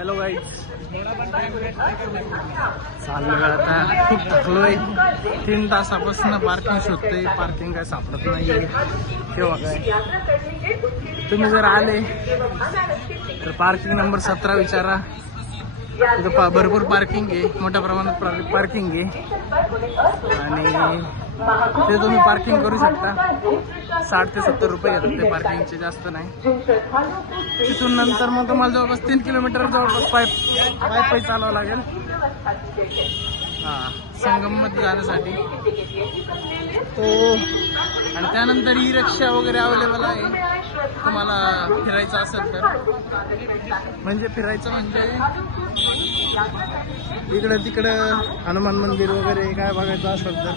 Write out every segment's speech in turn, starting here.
Hello guys, चाललोय आता. खूप थकलोय. 3 तासापासून पार्किंग शोधतोय. पार्किंग काय सापडत नाहीये. केव्हा काय तुम्ही जर आले तर पार्किंग नंबर 17 विचारा. तिथं भरपूर पार्किंग आहे, मोठ्या प्रमाणात पार्किंग आहे आणि ते तुम्ही पार्किंग करू शकता. 60 ते 70 रुपये घेतात ते पार्किंगचे, जास्त नाही. तिथून नंतर मग तुम्हाला जवळपास 3 किलोमीटर जवळपास पायी चालावं लागेल. संगम मध्ये जाण्यासाठी तो. आणि त्यानंतर ई रिक्षा वगैरे अवेलेबल आहे तुम्हाला फिरायचं असेल तर. म्हणजे फिरायचं म्हणजे इकडं तिकडं हनुमान मंदिर वगैरे काय बघायचं असेल तर.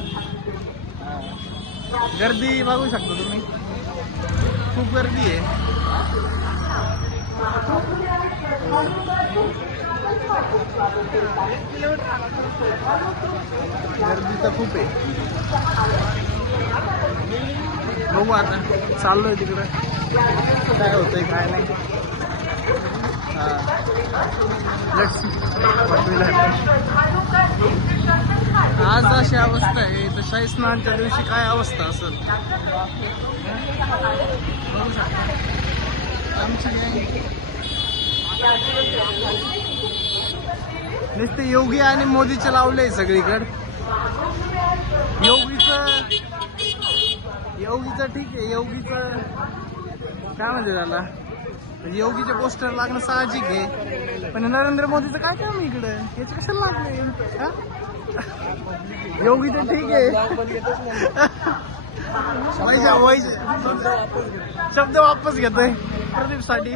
गर्दी बघू शकता तुम्ही, खूप गर्दी आहे. गर्दी तर खूप आहे. बघू आता, चाललोय तिकडं काय होतंय काय नाही. आज अशी अवस्था आहे तर शाही स्नानच्या दिवशी काय अवस्था असेल बघू शकता. आमची नुसते योगी आणि मोदीचे लावले सगळीकडे. योगीचं ठीक आहे, योगीचं काय म्हणते त्याला, योगीचे पोस्टर लागणं साहजिक आहे. पण नरेंद्र मोदीचं काय काम इकडं, याचे कशाला लागले. योगीचं ठीक आहे. शब्द वापस घेतोय प्रदीप साठी.